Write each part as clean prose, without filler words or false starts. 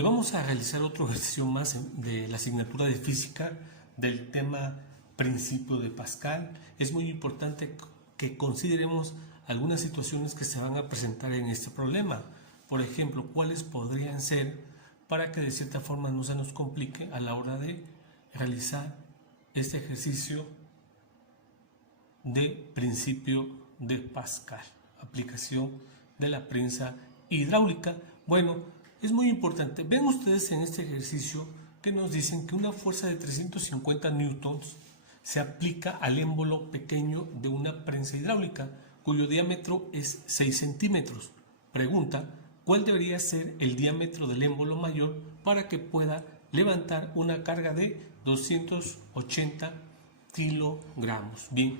Pues vamos a realizar otro ejercicio más de la asignatura de física del tema principio de Pascal. Es muy importante que consideremos algunas situaciones que se van a presentar en este problema. Por ejemplo, cuáles podrían ser para que de cierta forma no se nos complique a la hora de realizar este ejercicio de principio de Pascal, aplicación de la prensa hidráulica. Bueno, es muy importante. Ven ustedes en este ejercicio que nos dicen que una fuerza de 350 newtons se aplica al émbolo pequeño de una prensa hidráulica cuyo diámetro es 6 centímetros. Pregunta, ¿cuál debería ser el diámetro del émbolo mayor para que pueda levantar una carga de 280 kilogramos? Bien,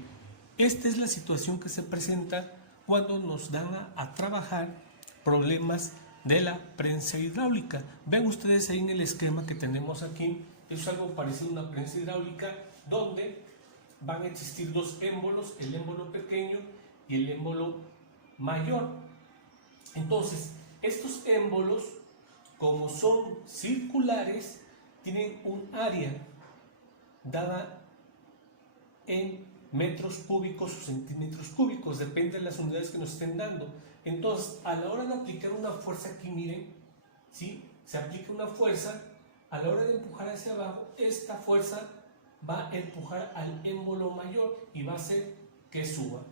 esta es la situación que se presenta cuando nos dan a trabajar problemas de la prensa hidráulica. Ven ustedes ahí en el esquema que tenemos aquí, es algo parecido a una prensa hidráulica donde van a existir dos émbolos, el émbolo pequeño y el émbolo mayor. Entonces, estos émbolos, como son circulares, tienen un área dada en metros cúbicos o centímetros cúbicos, depende de las unidades que nos estén dando. Entonces, a la hora de aplicar una fuerza aquí, miren, ¿sí? Se aplica una fuerza, a la hora de empujar hacia abajo, esta fuerza va a empujar al émbolo mayor y va a hacer que suba.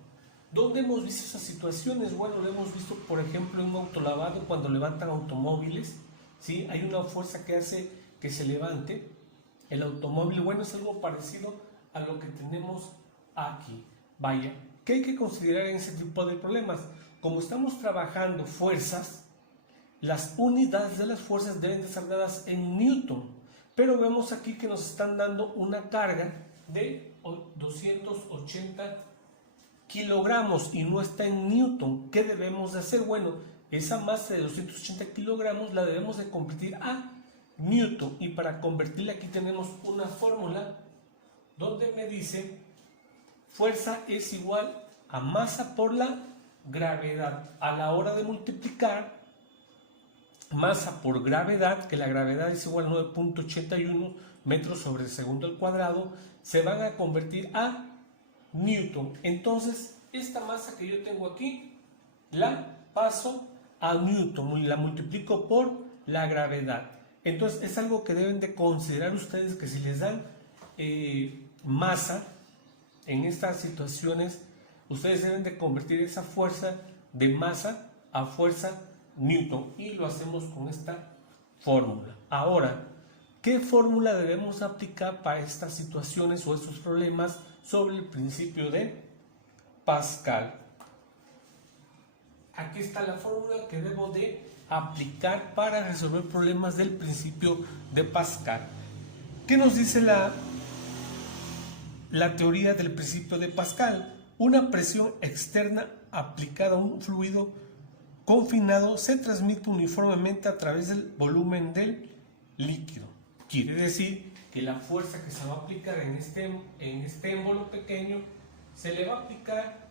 ¿Dónde hemos visto esas situaciones? Bueno, lo hemos visto, por ejemplo, en un autolavado cuando levantan automóviles, ¿sí? Hay una fuerza que hace que se levante el automóvil. Bueno, es algo parecido a lo que tenemos aquí. Vaya, ¿qué hay que considerar en ese tipo de problemas? Como estamos trabajando fuerzas, las unidades de las fuerzas deben de estar dadas en newton, pero vemos aquí que nos están dando una carga de 280 kilogramos y no está en newton. ¿Qué debemos de hacer? Bueno, esa masa de 280 kilogramos la debemos de convertir a newton, y para convertirla aquí tenemos una fórmula donde me dice fuerza es igual a masa por la gravedad. A la hora de multiplicar masa por gravedad, que la gravedad es igual a 9.81 metros sobre segundo al cuadrado, se van a convertir a newton. Entonces, esta masa que yo tengo aquí, la paso a newton y la multiplico por la gravedad. Entonces, es algo que deben de considerar ustedes, que si les dan masa en estas situaciones, ustedes deben de convertir esa fuerza de masa a fuerza newton, y lo hacemos con esta fórmula. Ahora, ¿qué fórmula debemos aplicar para estas situaciones o estos problemas sobre el principio de Pascal? Aquí está la fórmula que debo de aplicar para resolver problemas del principio de Pascal. ¿Qué nos dice la teoría del principio de Pascal? Una presión externa aplicada a un fluido confinado se transmite uniformemente a través del volumen del líquido. Quiere decir que la fuerza que se va a aplicar en este émbolo pequeño se le va a aplicar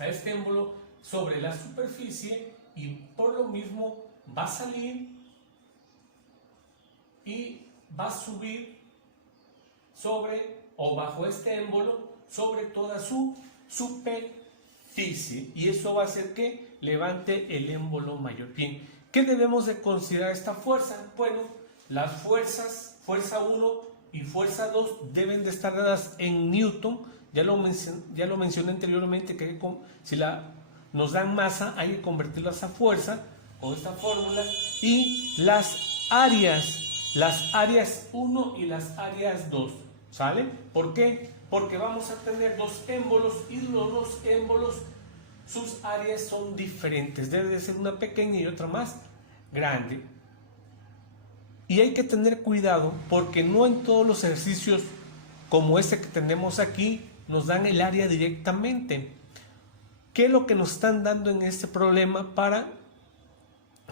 a este émbolo sobre la superficie, y por lo mismo va a salir y va a subir sobre o bajo este émbolo sobre toda su superficie, y eso va a hacer que levante el émbolo mayor. Bien, ¿qué debemos de considerar esta fuerza? Bueno, las fuerzas, fuerza 1 y fuerza 2 deben de estar dadas en newton. Ya lo mencioné anteriormente, que si nos dan masa hay que convertirlo a esa fuerza con esta fórmula. Y las áreas 1 y las áreas 2, ¿sale? ¿Por qué? Porque vamos a tener dos émbolos, y los dos émbolos, sus áreas son diferentes. Debe de ser una pequeña y otra más grande. Y hay que tener cuidado, porque no en todos los ejercicios como este que tenemos aquí nos dan el área directamente. ¿Qué es lo que nos están dando en este problema para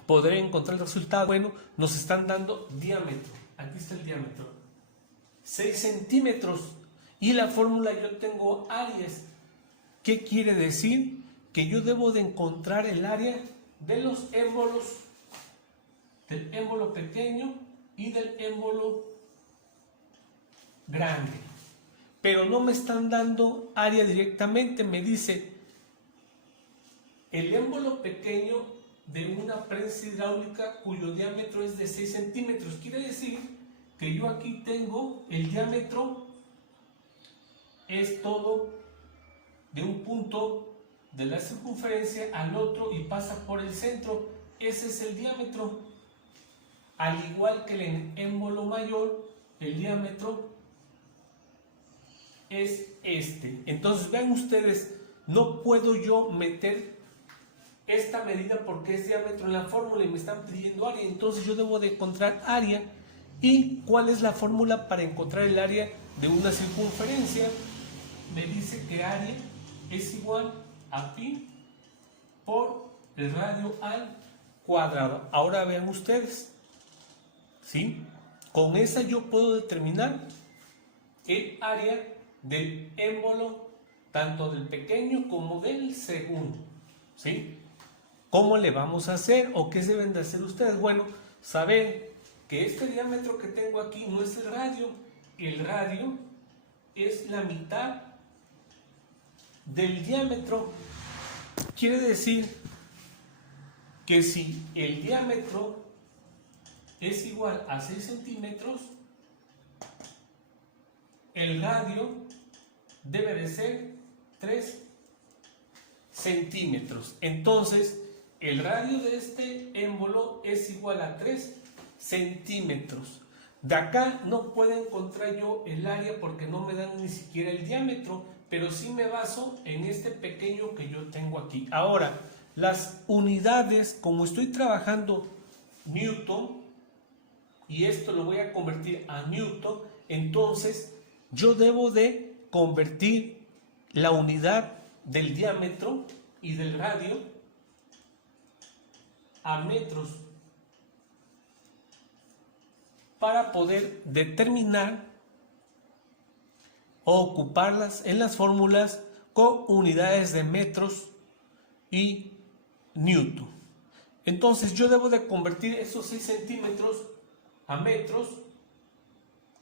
poder encontrar el resultado? Bueno, nos están dando diámetro. Aquí está el diámetro, 6 centímetros. Y la fórmula, yo tengo áreas. ¿Qué quiere decir? Que yo debo de encontrar el área de los émbolos del émbolo pequeño y del émbolo grande. Pero no me están dando área directamente, me dice el émbolo pequeño de una prensa hidráulica cuyo diámetro es de 6 centímetros. Quiere decir que yo aquí tengo el diámetro, es todo de un punto de la circunferencia al otro y pasa por el centro. Ese es el diámetro. Al igual que el émbolo mayor, el diámetro es este. Entonces vean ustedes, no puedo yo meter esta medida porque es diámetro en la fórmula y me están pidiendo área. Entonces yo debo de encontrar área. ¿Y cuál es la fórmula para encontrar el área de una circunferencia? Me dice que área es igual a pi por el radio al cuadrado. Ahora vean ustedes, ¿sí? Con esa yo puedo determinar el área del émbolo, tanto del pequeño como del segundo, ¿sí? ¿Cómo le vamos a hacer o qué deben de hacer ustedes? Bueno, saben que este diámetro que tengo aquí no es el radio es la mitad del diámetro. Quiere decir que si el diámetro es igual a 6 centímetros, el radio debe de ser 3 centímetros. Entonces, el radio de este émbolo es igual a 3 centímetros. De acá no puedo encontrar yo el área porque no me dan ni siquiera el diámetro, pero sí me baso en este pequeño que yo tengo aquí. Ahora, las unidades, como estoy trabajando Newton, y esto lo voy a convertir a Newton, entonces yo debo de convertir la unidad del diámetro y del radio a metros para poder determinar o ocuparlas en las fórmulas con unidades de metros y Newton. Entonces yo debo de convertir esos 6 centímetros a metros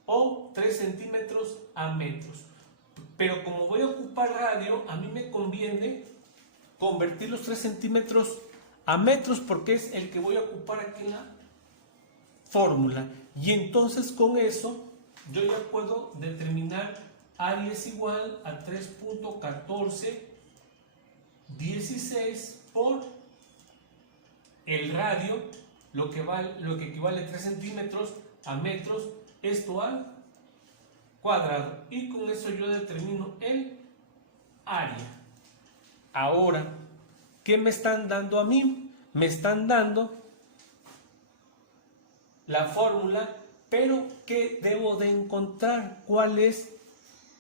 o 3 centímetros a metros. Pero como voy a ocupar radio, a mí me conviene convertir los 3 centímetros a metros porque es el que voy a ocupar aquí en la fórmula. Y entonces con eso yo ya puedo determinar área es igual a 3.1416 por el radio, lo que equivale a 3 centímetros a metros, esto al cuadrado. Y con eso yo determino el área. Ahora, ¿qué me están dando a mí? Me están dando la fórmula, pero ¿qué debo de encontrar? ¿Cuál es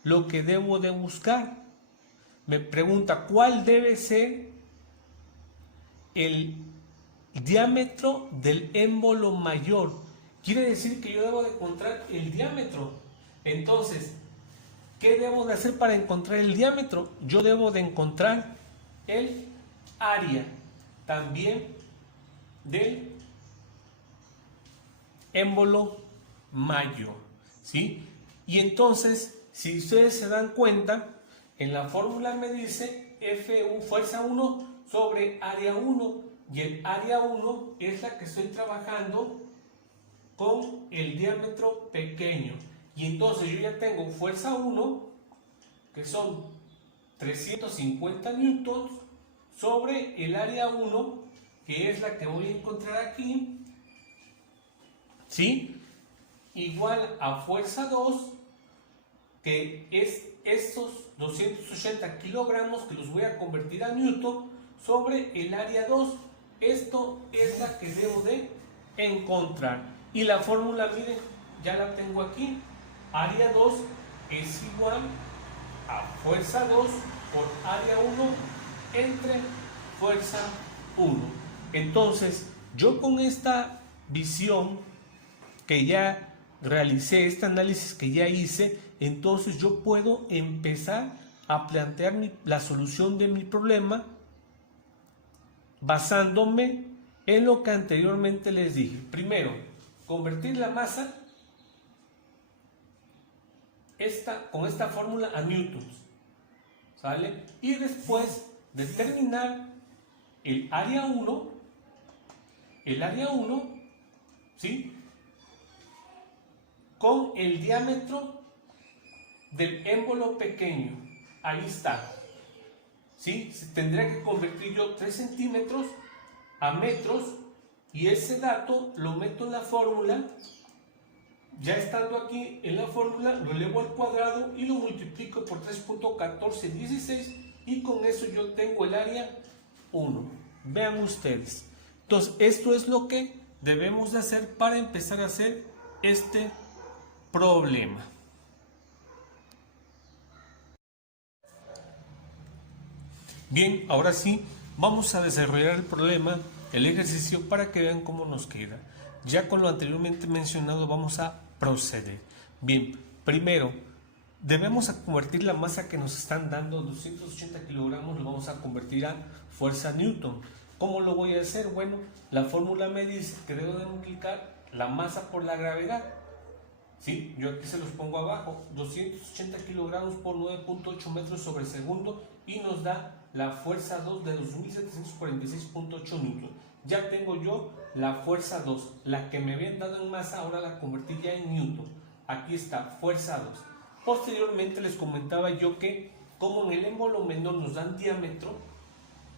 lo que debo de buscar? Me pregunta, ¿cuál debe ser el diámetro del émbolo mayor? Quiere decir que yo debo de encontrar el diámetro. Entonces, ¿qué debo de hacer para encontrar el diámetro? Yo debo de encontrar el área también del émbolo mayor, ¿sí? Y entonces, si ustedes se dan cuenta, en la fórmula me dice F1, fuerza 1 sobre área 1, y el área 1 es la que estoy trabajando con el diámetro pequeño. Y entonces yo ya tengo fuerza 1, que son 350 newtons, sobre el área 1, que es la que voy a encontrar aquí, ¿sí? Igual a fuerza 2, que es estos 280 kilogramos que los voy a convertir a newton, sobre el área 2. Esto es la que debo de encontrar. Y la fórmula, miren, ya la tengo aquí. Área 2 es igual a fuerza 2 por área 1 entre fuerza 1. Entonces, yo con esta visión que ya realicé, este análisis que ya hice, entonces yo puedo empezar a plantear la solución de mi problema basándome en lo que anteriormente les dije. Primero, convertir la masa con esta fórmula a newtons, ¿sale? Y después determinar el área 1, ¿sí? Con el diámetro del émbolo pequeño. Ahí está, ¿sí? Tendría que convertir yo 3 centímetros a metros, y ese dato lo meto en la fórmula. Ya estando aquí en la fórmula, lo elevo al cuadrado y lo multiplico por 3.1416, y con eso yo tengo el área 1. Vean ustedes. Entonces, esto es lo que debemos de hacer para empezar a hacer este problema. Bien, ahora sí, vamos a desarrollar el problema, el ejercicio, para que vean cómo nos queda. Ya con lo anteriormente mencionado vamos a proceder. Bien, primero debemos convertir la masa que nos están dando, 280 kilogramos, lo vamos a convertir a fuerza newton. ¿Cómo lo voy a hacer? Bueno, la fórmula me dice que debo de multiplicar la masa por la gravedad. ¿Sí? Yo aquí se los pongo abajo, 280 kilogramos por 9.8 metros sobre segundo, y nos da la fuerza 2 de 2.746.8 newton. Ya tengo yo la fuerza 2, la que me habían dado en masa, ahora la convertí ya en newton. Aquí está, fuerza 2. Posteriormente les comentaba yo que como en el émbolo menor nos dan diámetro,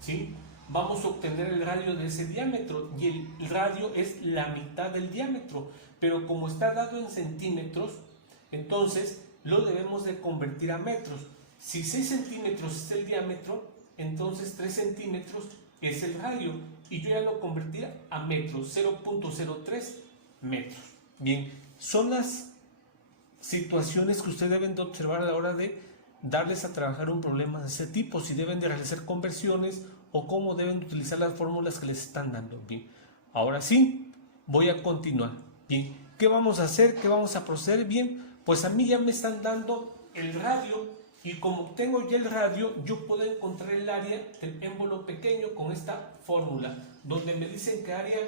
¿sí? Vamos a obtener el radio de ese diámetro, y el radio es la mitad del diámetro, pero como está dado en centímetros, entonces lo debemos de convertir a metros. Si 6 centímetros es el diámetro, entonces 3 centímetros es el radio, y yo ya lo convertí a metros, 0.03 metros. Bien, son las situaciones que ustedes deben de observar a la hora de darles a trabajar un problema de ese tipo, si deben de realizar conversiones o cómo deben utilizar las fórmulas que les están dando. Bien, ahora sí, voy a continuar. Bien, ¿qué vamos a hacer? ¿Qué vamos a proceder? Bien, pues a mí ya me están dando el radio, y como tengo ya el radio, yo puedo encontrar el área del émbolo pequeño con esta fórmula, donde me dicen que área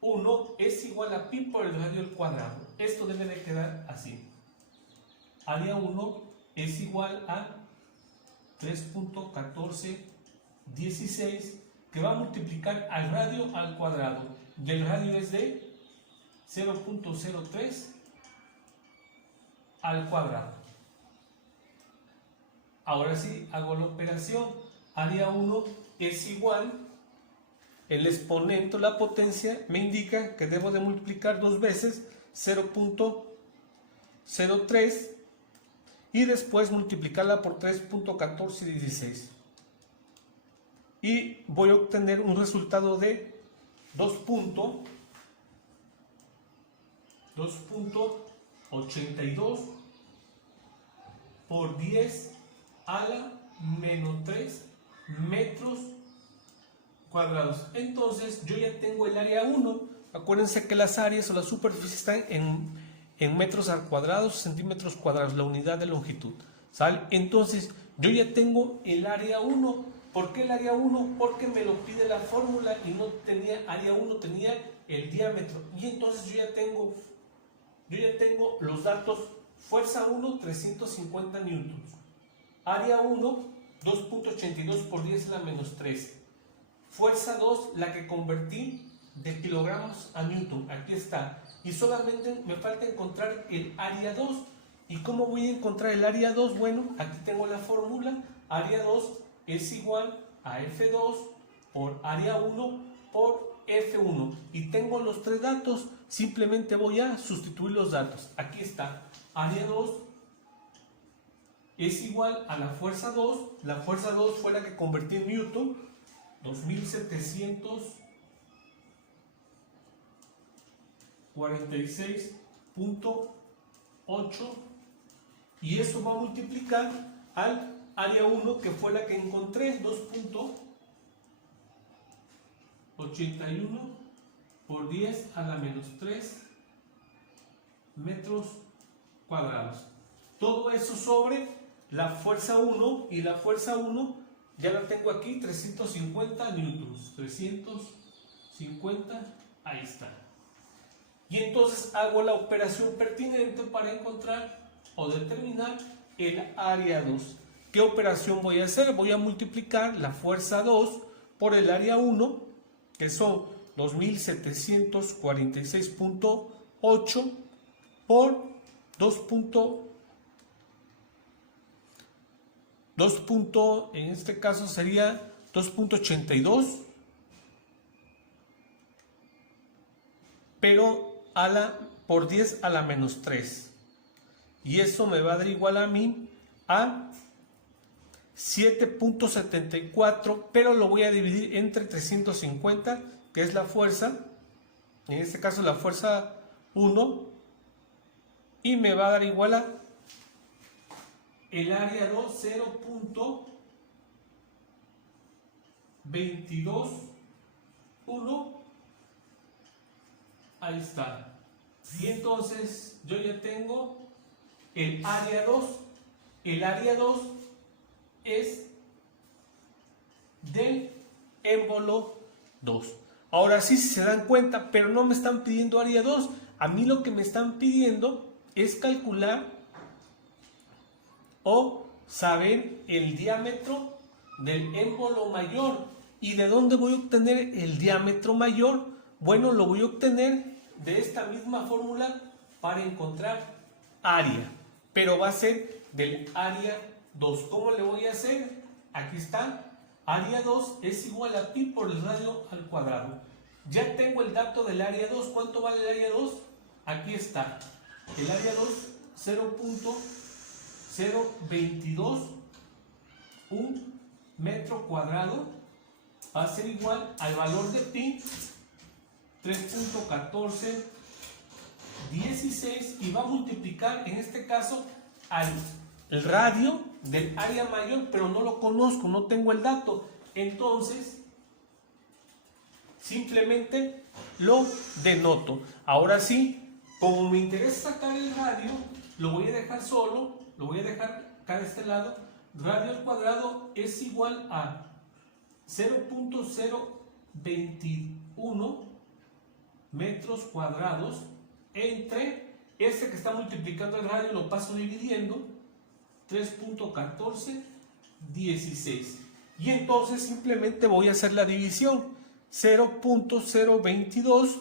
1 es igual a pi por el radio al cuadrado. Esto debe de quedar así. Área 1 es igual a 3.1416, que va a multiplicar al radio al cuadrado, y el radio es de 0.03 al cuadrado. Ahora sí, hago la operación. Área 1 es igual, el exponente, la potencia, me indica que debo de multiplicar 2 veces 0.03 y después multiplicarla por 3.1416. Y voy a obtener un resultado de 2.82 por 10 a la menos 3 metros cuadrados. Entonces yo ya tengo el área 1. Acuérdense que las áreas o las superficies están en metros al cuadrado, centímetros cuadrados, la unidad de longitud, ¿sale? Entonces yo ya tengo el área 1. ¿Por qué el área 1? Porque me lo pide la fórmula y no tenía área 1, tenía el diámetro. Y entonces yo ya tengo los datos. Fuerza 1, 350 newtons. Área 1, 2.82 por 10 a la menos 3. Fuerza 2, la que convertí de kilogramos a newton. Aquí está. Y solamente me falta encontrar el área 2. ¿Y cómo voy a encontrar el área 2? Bueno, aquí tengo la fórmula. Área 2 es igual a F2 por área 1 por F1. Y tengo los tres datos. Simplemente voy a sustituir los datos. Aquí está. Área 2 es igual a la fuerza 2. La fuerza 2 fue la que convertí en newton, 2746.8, y eso va a multiplicar al área 1, que fue la que encontré, 2.81 por 10 a la menos 3 metros cuadrados. Todo eso sobre la fuerza 1, y la fuerza 1 ya la tengo aquí, 350 newtons. 350 50, ahí está. Y entonces hago la operación pertinente para encontrar o determinar el área 2. ¿Qué operación voy a hacer? Voy a multiplicar la fuerza 2 por el área 1, que son 2746.8 por 2. En este caso sería 2.82, pero por 10 a la menos 3. Y eso me va a dar igual a mí a 7.74, pero lo voy a dividir entre 350, que es la fuerza, en este caso la fuerza 1, y me va a dar igual a el área 2, 0.221. Ahí está. Y entonces yo ya tengo el área 2. El área 2 es del émbolo 2. Ahora sí, si se dan cuenta, pero no me están pidiendo área 2. A mí lo que me están pidiendo es calcular o saber el diámetro del émbolo mayor. ¿Y de dónde voy a obtener el diámetro mayor? Bueno, lo voy a obtener de esta misma fórmula para encontrar área, pero va a ser del área 2. ¿Cómo le voy a hacer? Aquí está. Área 2 es igual a pi por el radio al cuadrado. Ya tengo el dato del área 2. ¿Cuánto vale el área 2? Aquí está. El área 2, 0.022 metro cuadrado, va a ser igual al valor de pi, 3.1416, y va a multiplicar en este caso al radio del área mayor, pero no lo conozco, no tengo el dato. Entonces simplemente lo denoto. Ahora sí, como me interesa sacar el radio, lo voy a dejar solo, lo voy a dejar acá de este lado. Radio al cuadrado es igual a 0.021 metros cuadrados entre este que está multiplicando el radio, lo paso dividiendo, 3.1416. Y entonces simplemente voy a hacer la división. 0.022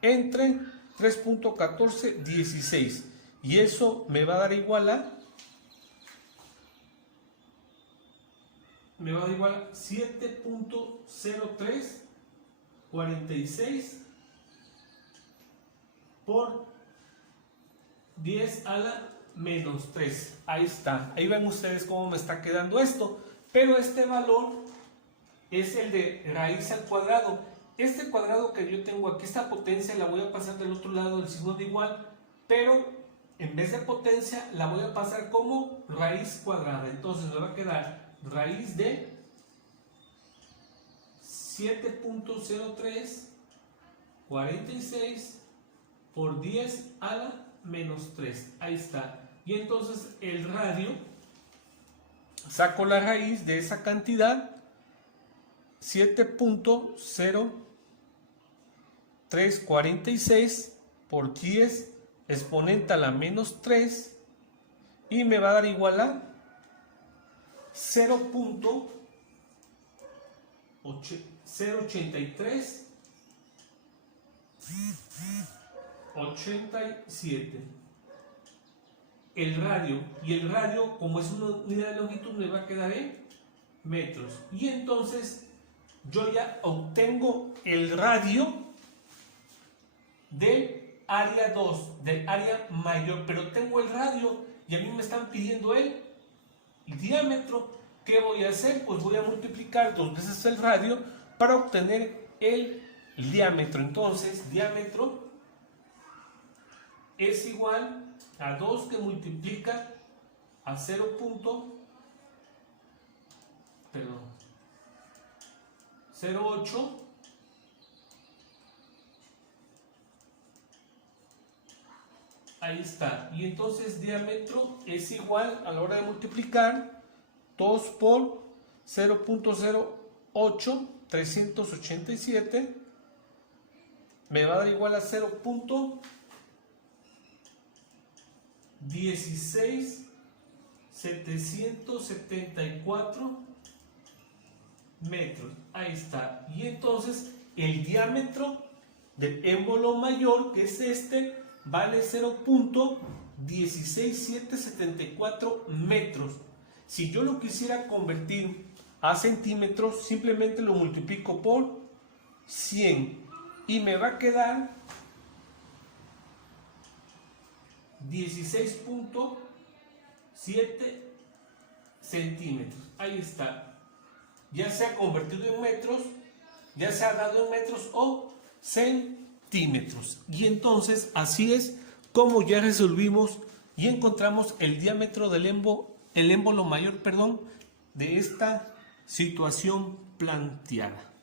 entre 3.1416, y eso me va a dar igual a 7.0346 por 10 a la menos 3. Ahí está. Ahí ven ustedes cómo me está quedando esto. Pero este valor es el de raíz al cuadrado. Este cuadrado que yo tengo aquí, esta potencia la voy a pasar del otro lado del signo de igual, pero en vez de potencia la voy a pasar como raíz cuadrada. Entonces me va a quedar raíz de 7.0346 por 10 a la menos 3. Ahí está. Y entonces el radio, saco la raíz de esa cantidad, 7.0346 por 10 exponente a la menos 3, y me va a dar igual a 0.08387. El radio, y el radio, como es una unidad de longitud, me va a quedar en metros. Y entonces yo ya obtengo el radio del área 2, del área mayor, pero tengo el radio y a mí me están pidiendo el diámetro. ¿Qué voy a hacer? Pues voy a multiplicar 2 veces el radio para obtener el diámetro. Entonces, diámetro es igual a 2 que multiplica a 0.08. Ahí está. Y entonces diámetro es igual, a la hora de multiplicar, 2 por 0.08387 me va a dar igual a 0.16774 metros. Ahí está. Y entonces el diámetro del émbolo mayor, que es este, vale 0.16774 metros. Si yo lo quisiera convertir a centímetros, simplemente lo multiplico por 100 y me va a quedar 16.7 centímetros. Ahí está. Ya se ha convertido en metros, ya se ha dado en metros o centímetros. Y entonces así es como ya resolvimos y encontramos el diámetro del émbolo mayor, de esta situación planteada.